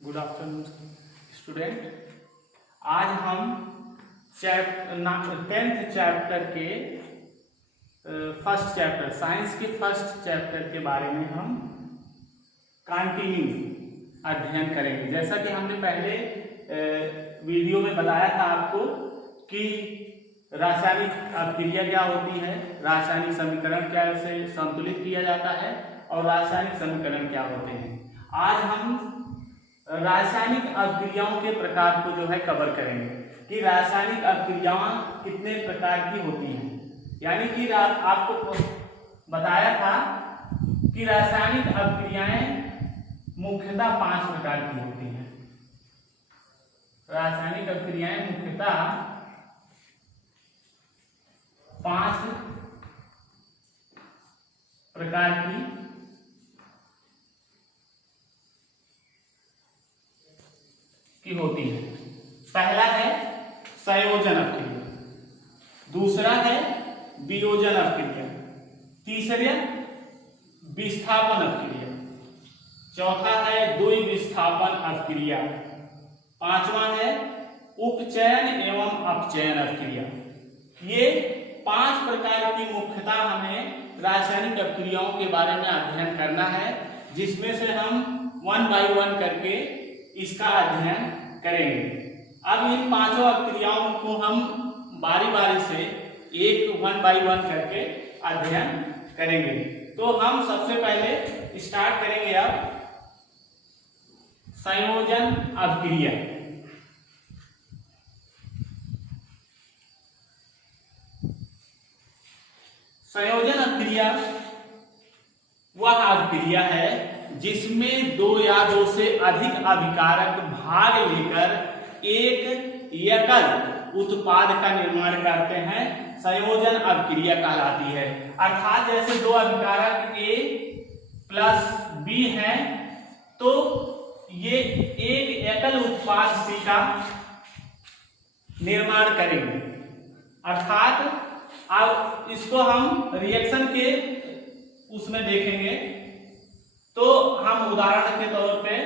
Good afternoon student. आज हम 10th chapter के फर्स्ट चैप्टर साइंस के फर्स्ट चैप्टर के बारे में हम कंटिन्यू अध्ययन करेंगे। जैसा कि हमने पहले वीडियो में बताया था आपको कि रासायनिक अभिक्रिया क्या होती है, रासायनिक समीकरण कैसे संतुलित किया जाता है और रासायनिक समीकरण क्या होते हैं। आज हम रासायनिक अभिक्रियाओं के प्रकार को जो है कवर करेंगे कि रासायनिक अभिक्रियाएं कितने प्रकार की होती हैं। यानी कि आपको बताया था कि रासायनिक अभिक्रियाएं मुख्यतः 5 प्रकार की होती हैं। रासायनिक अभिक्रियाएं मुख्यतः 5 प्रकार की होती है। पहला है संयोजन अभिक्रिया, दूसरा है वियोजन अभिक्रिया, तीसरा विस्थापन अभिक्रिया, चौथा है द्विविस्थापन अभिक्रिया, पांचवा है उपचयन एवं अपचयन अभिक्रिया। ये 5 प्रकार की मुख्यतः हमें रासायनिक अभिक्रियाओं के बारे में अध्ययन करना है, जिसमें से हम 1 by 1 करके इसका अध्ययन करेंगे। अब इन 5 अभिक्रियाओं को हम बारी बारी से 1 by 1 करके अध्ययन करेंगे। तो हम सबसे पहले स्टार्ट करेंगे अब संयोजन अभिक्रिया। संयोजन अभिक्रिया वह अभिक्रिया है जिसमें 2 या 2 से अधिक अभिकारक भाग लेकर एक एकल उत्पाद का निर्माण करते हैं, संयोजन अभिक्रिया कहलाती है। अर्थात जैसे 2 अभिकारक A प्लस B हैं तो ये एक एकल उत्पाद C का निर्माण करेंगे। अर्थात अब इसको हम रिएक्शन के उसमें देखेंगे तो हम उदाहरण के तौर पे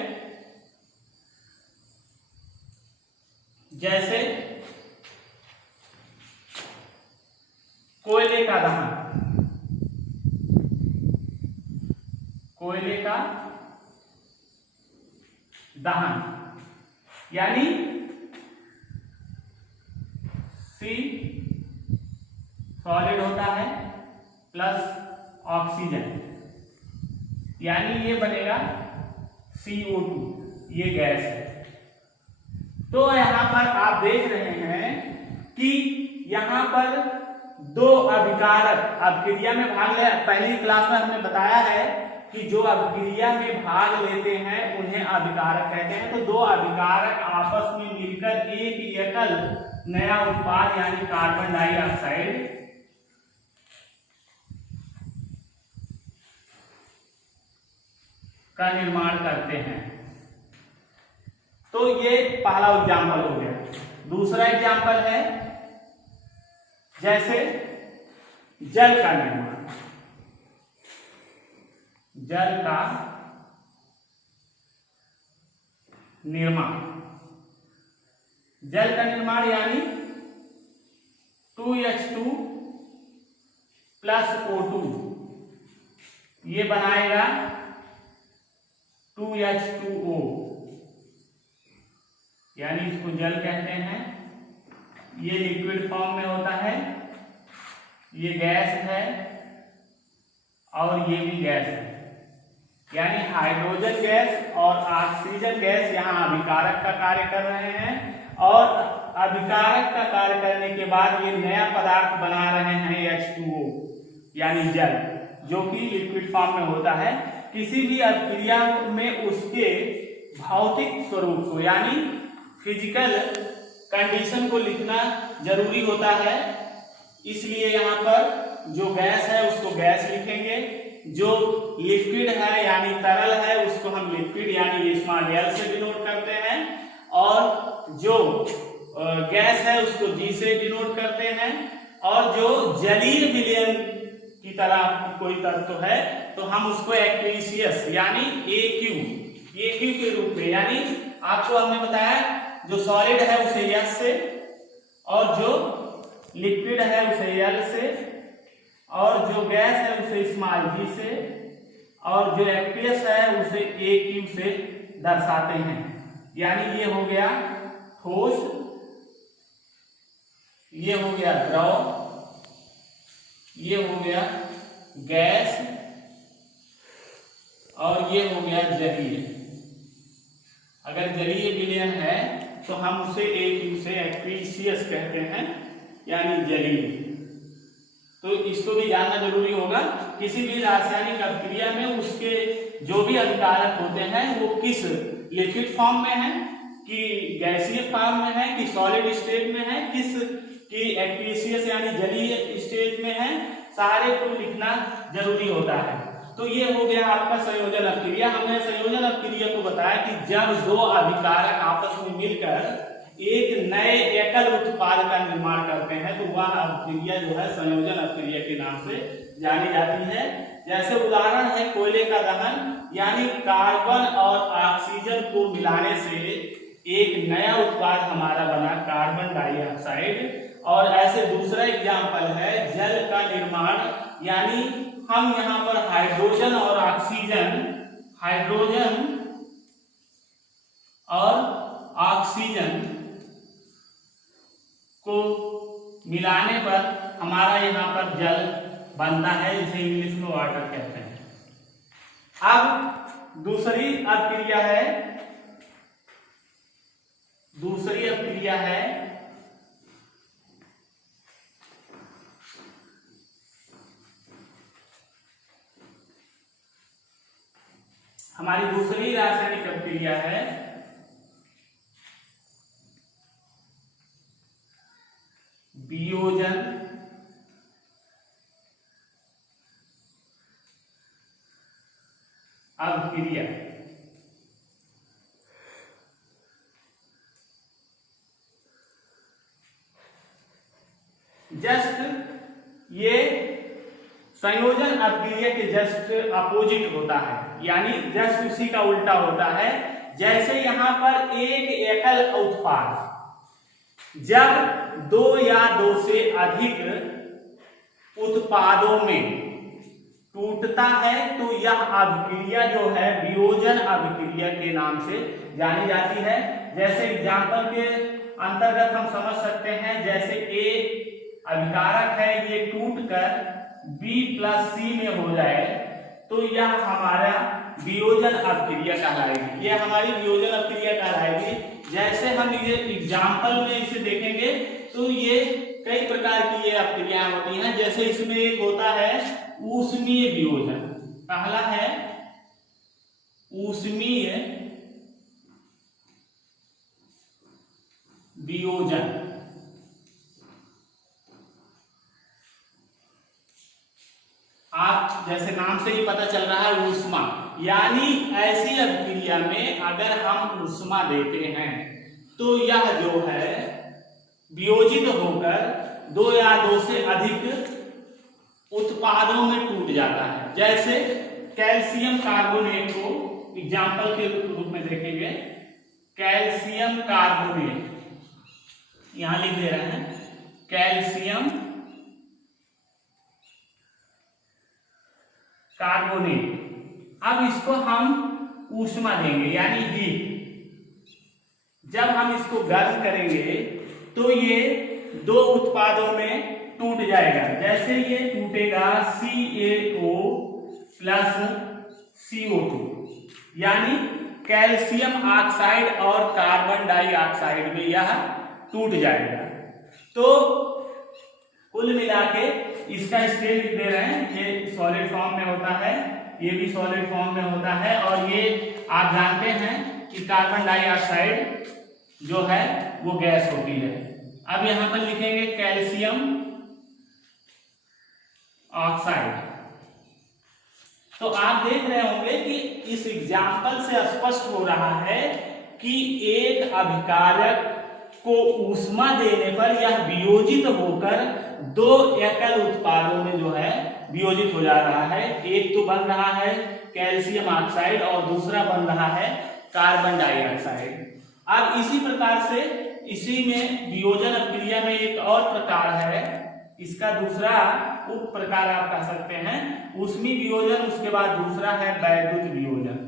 जैसे कोयले का दहन, कोयले का दहन यानी C सॉलिड होता है प्लस ऑक्सीजन, यानी ये बनेगा CO2, ये गैस है। तो यहाँ पर आप देख रहे हैं कि यहाँ पर 2 अभिकारक अभिक्रिया में भाग ले। पहली क्लास में हमने बताया है कि जो अभिक्रिया में भाग लेते हैं उन्हें अभिकारक कहते हैं। तो 2 अभिकारक आपस में मिलकर एक एकल नया उत्पाद यानी कार्बन डाइऑक्साइड का निर्माण करते हैं। तो ये पहला एग्जाम्पल हो गया। दूसरा एग्जाम्पल है जैसे जल का निर्माण, जल का निर्माण, जल का निर्माण यानी 2H2 प्लस O2 ये बनाएगा 2H2O, यानी इसको जल कहते हैं। ये लिक्विड फॉर्म में होता है, ये गैस है और ये भी गैस है, यानी हाइड्रोजन गैस और ऑक्सीजन गैस यहाँ अभिकारक का कार्य कर रहे हैं और अभिकारक का कार्य करने के बाद ये नया पदार्थ बना रहे हैं H2O यानी जल, जो कि लिक्विड फॉर्म में होता है। किसी भी अभिक्रिया में उसके भौतिक स्वरूप को यानी फिजिकल कंडीशन को लिखना जरूरी होता है, इसलिए यहाँ पर जो गैस है उसको गैस लिखेंगे, जो लिक्विड है यानी तरल है उसको हम लिक्विड यानी स्मॉल l से डिनोट करते हैं, और जो गैस है उसको G से डिनोट करते हैं, और जो जलीय विलयन की तरह कोई तत्व है तो हम उसको एक्वेसियस यानी AQ AQ के रूप में, यानी आपको हमने बताया जो सॉलिड है उसे S से, और जो लिक्विड है उसे L से, और जो गैस है उसे स्मॉल g से, और जो एक्वियस है उसे AQ से दर्शाते हैं। यानी ये हो गया ठोस, ये हो गया द्रव, ये हो गया गैस, और ये हो गया जलीय। अगर जलीय विलयन है तो हम उसे AQ से एक्वियस कहते हैं, यानी जलीय। तो इसको भी जानना जरूरी होगा। किसी भी रासायनिक अभिक्रिया में उसके जो भी अभिकारक होते हैं वो किस लिक्विड फॉर्म में है, कि गैसीय फॉर्म में है, कि सॉलिड स्टेट में है, किस की एक्वियस यानी जलीय स्टेट में है, सारे को लिखना जरूरी होता है। तो ये हो गया आपका संयोजन अभिक्रिया। हमने संयोजन अभिक्रिया को बताया कि जब दो अभिकारक आपस में मिलकर एक नए एकल उत्पाद का निर्माण करते हैं तो वह अभिक्रिया जो है संयोजन अभिक्रिया के नाम से जानी जाती है। जैसे उदाहरण है कोयले का दहन, यानी कार्बन और ऑक्सीजन को मिलाने से एक नया उत्पाद हमारा बना कार्बन डाइऑक्साइड। और ऐसे दूसरा एग्जाम्पल है जल का निर्माण, यानी हम यहाँ पर हाइड्रोजन और ऑक्सीजन, हाइड्रोजन और ऑक्सीजन को मिलाने पर हमारा यहाँ पर जल बनता है, जिसे इंग्लिश में वाटर कहते हैं। अब दूसरी अभिक्रिया है हमारी दूसरी रासायनिक अभिक्रिया है वियोजन अभिक्रिया। जस्ट ये संयोजन अभिक्रिया के जस्ट अपोजिट होता है, यानी जस्ट उसी का उल्टा होता है। जैसे यहां पर एक एकल उत्पाद जब दो या दो से अधिक उत्पादों में टूटता है तो यह अभिक्रिया जो है वियोजन अभिक्रिया के नाम से जानी जाती है। जैसे एग्जाम्पल के अंतर्गत हम समझ सकते हैं, जैसे ए अभिकारक है, ये टूटकर B+C में हो जाए तो यह हमारा वियोजन अभिक्रिया कहलाएगी, यह हमारी वियोजन अभिक्रिया कहलाएगी। जैसे हम ये एग्जाम्पल में इसे देखेंगे तो ये कई प्रकार की ये अभिक्रियाएं होती हैं। जैसे इसमें एक होता है ऊष्मीय वियोजन, पहला है ऊष्मीय वियोजन। आप जैसे नाम से ही पता चल रहा है ऊष्मा, यानी ऐसी अभिक्रिया में अगर हम ऊष्मा देते हैं तो यह जो है वियोजित होकर दो या दो से अधिक उत्पादों में टूट जाता है। जैसे कैल्शियम कार्बोनेट को एग्जाम्पल के रूप में देखेंगे, कैल्शियम कार्बोनेट यहां लिख दे रहे हैं, कैल्शियम कार्बोनेट। अब इसको हम ऊष्मा देंगे यानी हीट। जब हम इसको गर्म करेंगे तो ये दो उत्पादों में टूट जाएगा। जैसे ये टूटेगा CaO प्लस CO2, यानी कैल्शियम ऑक्साइड और कार्बन डाइऑक्साइड में यह टूट जाएगा। तो कुल मिला के इसका स्टेट लिख दे रहे हैं, ये सॉलिड फॉर्म में होता है, ये भी सॉलिड फॉर्म में होता है, और ये आप जानते हैं कि कार्बन डाइऑक्साइड जो है वो गैस होती है। अब यहां पर लिखेंगे कैल्शियम ऑक्साइड। तो आप देख रहे होंगे कि इस एग्जाम्पल से स्पष्ट हो रहा है कि एक अभिकारक को ऊष्मा देने पर यह वियोजित होकर दो एकल उत्पादों में जो है वियोजित हो जा रहा है। एक तो बन रहा है कैल्शियम ऑक्साइड और दूसरा बन रहा है कार्बन डाइऑक्साइड। अब इसी प्रकार से इसी में वियोजन अपक्रिया में एक और प्रकार है, इसका दूसरा उप प्रकार आप कह सकते हैं ऊष्मी वियोजन, उसके बाद दूसरा है वैद्युत वियोजन।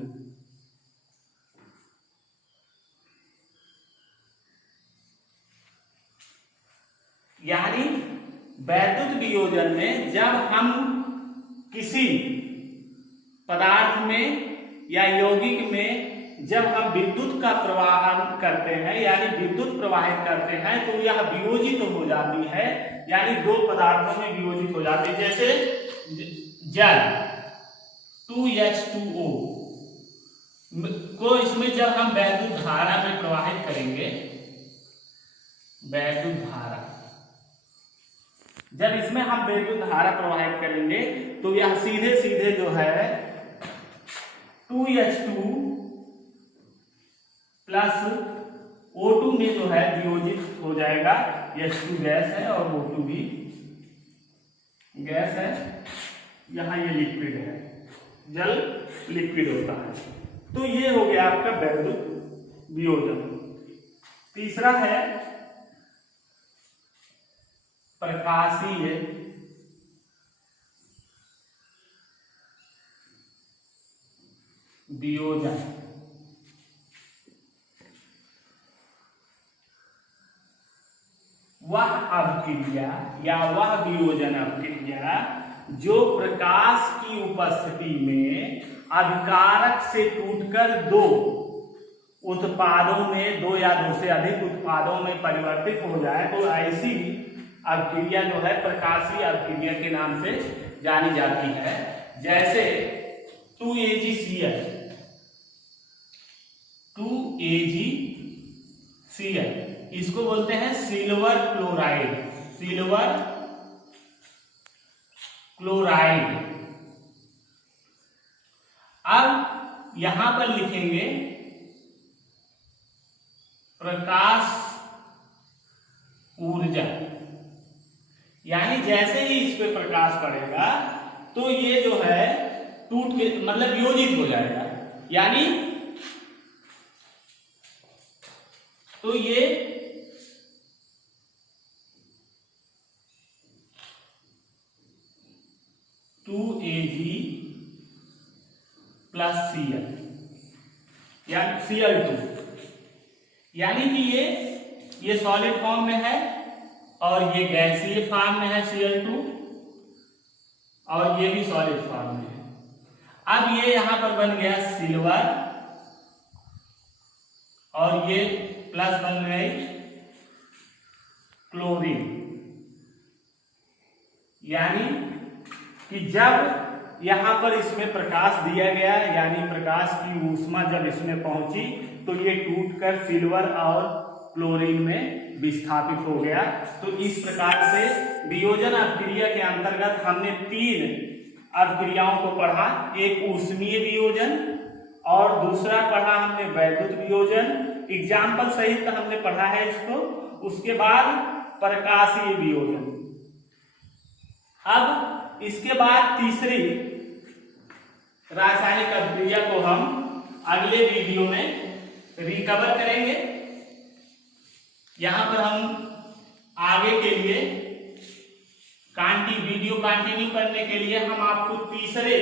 यानी वैद्युत वियोजन में जब हम किसी पदार्थ में या यौगिक में जब हम विद्युत का प्रवाहन करते हैं यानी विद्युत प्रवाहित करते हैं तो यह वियोजित हो जाती है, यानी दो पदार्थों में वियोजित हो जाती है। जैसे जल 2H2O को इसमें जब हम वैद्युत धारा में प्रवाहित करेंगे, वैद्युत धारा जब इसमें हम वैद्युत धारा प्रवाहित करेंगे तो यह सीधे सीधे जो है 2H2 प्लस O2 में जो है वियोजित हो जाएगा। H2 गैस है और O2 भी गैस है, यहाँ ये लिक्विड है, जल लिक्विड होता है। तो ये हो गया आपका वैद्युत वियोजन। तीसरा है प्रकाशीय वियोजन। वह अभिक्रिया या वह वियोजन अभिक्रिया जो प्रकाश की उपस्थिति में अभिकारक से टूटकर दो उत्पादों में, दो या दो से अधिक उत्पादों में परिवर्तित हो जाए, तो ऐसी अभिक्रिया जो है प्रकाशीय अभिक्रिया के नाम से जानी जाती है। जैसे 2AgCl, 2AgCl इसको बोलते हैं सिल्वर क्लोराइड, सिल्वर क्लोराइड। अब यहां पर लिखेंगे प्रकाश ऊर्जा, यानी जैसे ही इस पे प्रकाश पड़ेगा तो ये जो है टूट के मतलब वियोजित हो जाएगा, यानी तो ये Ag प्लस Cl यानी Cl2, यानी कि ये सॉलिड फॉर्म में है और ये गैसीय फॉर्म में है Cl2 और ये भी सॉलिड फॉर्म में है। अब ये यहां पर बन गया सिल्वर और ये प्लस बन गई क्लोरीन, यानी कि जब यहां पर इसमें प्रकाश दिया गया यानी प्रकाश की ऊष्मा जब इसमें पहुंची तो ये टूटकर सिल्वर और क्लोरीन में विस्थापित हो गया। तो इस प्रकार से वियोजन अभिक्रिया के अंतर्गत हमने तीन अभिक्रियाओं को पढ़ा, एक ऊष्मीय वियोजन और दूसरा पढ़ा हमने वैद्युत वियोजन, एग्जाम्पल सहित हमने पढ़ा है इसको। उसके बाद प्रकाशीय वियोजन। अब इसके बाद तीसरी रासायनिक अभिक्रिया को हम अगले वीडियो में रिकवर करेंगे। यहां पर हम आगे के लिए वीडियो कंटिन्यू करने के लिए हम आपको तीसरे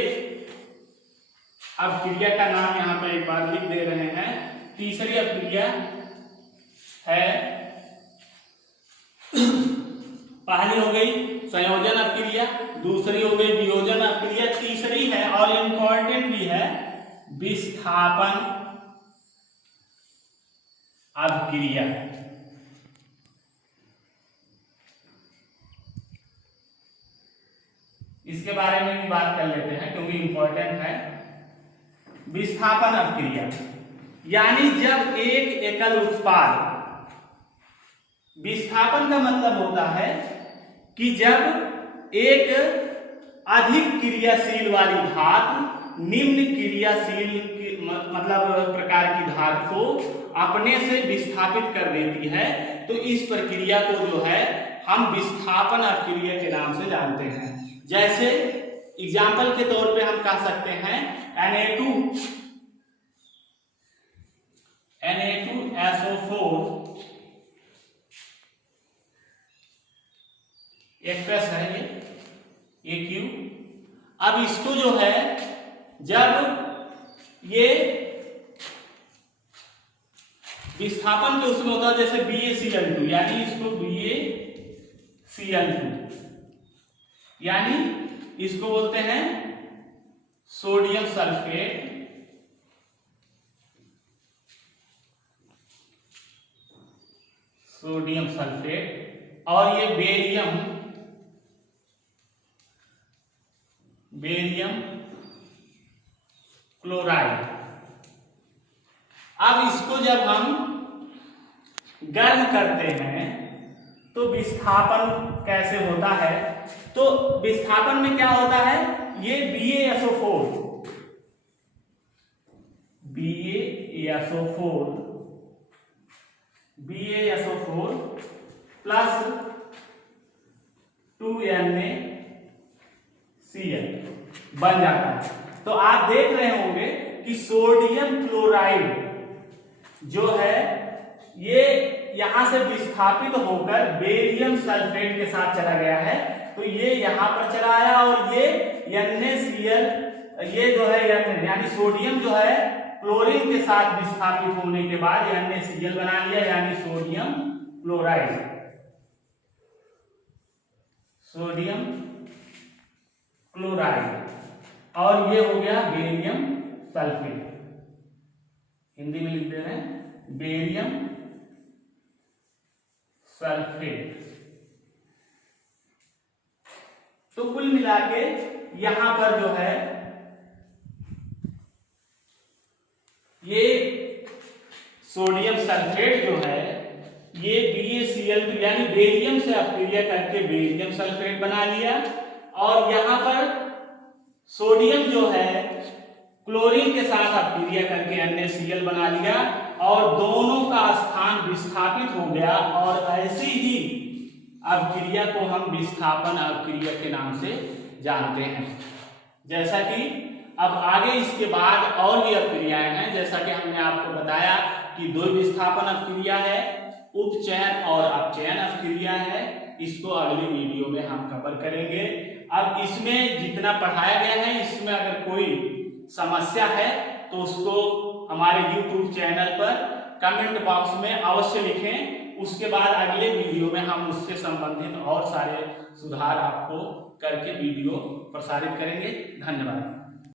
अभिक्रिया का नाम यहां पर एक बार लिख दे रहे हैं। तीसरी अभिक्रिया है, पहली हो गई संयोजन अभिक्रिया, दूसरी हो गई वियोजन अभिक्रिया, तीसरी है और इंपॉर्टेंट भी है विस्थापन अभिक्रिया। इसके बारे में भी बात कर लेते हैं क्योंकि इंपॉर्टेंट है। विस्थापन अभिक्रिया यानी जब एक एकल उत्पाद, विस्थापन का मतलब होता है कि जब एक अधिक क्रियाशील वाली धातु निम्न क्रियाशील मतलब प्रकार की धातु को अपने से विस्थापित कर देती है, तो इस प्रक्रिया को जो है हम विस्थापन अभिक्रिया के नाम से जानते हैं। जैसे एग्जाम्पल के तौर पे हम कह सकते हैं Na2SO4 एक्वस है ये AQ। अब इसको जो है जब ये विस्थापन के उसमें होता है जैसे BaCl2, यानी इसको BaCl2, यानी इसको बोलते हैं सोडियम सल्फेट, और ये बेरियम क्लोराइड। अब इसको जब हम गर्म करते हैं तो विस्थापन कैसे होता है? तो विस्थापन में क्या होता है, ये BaSO4 प्लस 2NaCl बन जाता है। तो आप देख रहे होंगे कि सोडियम क्लोराइड जो है ये यहां से विस्थापित होकर बेरियम सल्फेट के साथ चला गया है। तो ये यहां पर चला आया और ये NaCl, ये जो है यानी सोडियम जो है क्लोरीन के साथ विस्थापित होने के बाद NaCl बना लिया, यानी सोडियम क्लोराइड, और ये हो गया बेरियम सल्फेट। हिंदी में लिख दे रहे हैं बेरियम सल्फेट। तो कुल मिला के यहां पर जो है ये सोडियम सल्फेट जो है ये BaCl2 यानी बेरियम से अपक्रिया करके बेरियम सल्फेट बना लिया, और यहां पर सोडियम जो है क्लोरीन के साथ अपक्रिया करके NaCl बना लिया, और दोनों का स्थान विस्थापित हो गया, और ऐसी ही अपक्रिया को हम विस्थापन अपक्रिया के नाम से जानते हैं। जैसा कि अब आगे इसके बाद और भी अपक्रियाएं हैं, जैसा कि हमने आपको बताया कि दो विस्थापन अपक्रिया है, उपचयन और अपचयन अपक्रिया है। इसको अगली वीडियो में हम कवर करेंगे। अब इसमें जितना पढ़ाया गया है, इसमें अगर कोई समस्या है तो उसको हमारे YouTube चैनल पर कमेंट बॉक्स में अवश्य लिखें। उसके बाद अगले वीडियो में हम उससे संबंधित और सारे सुधार आपको करके वीडियो प्रसारित करेंगे। धन्यवाद।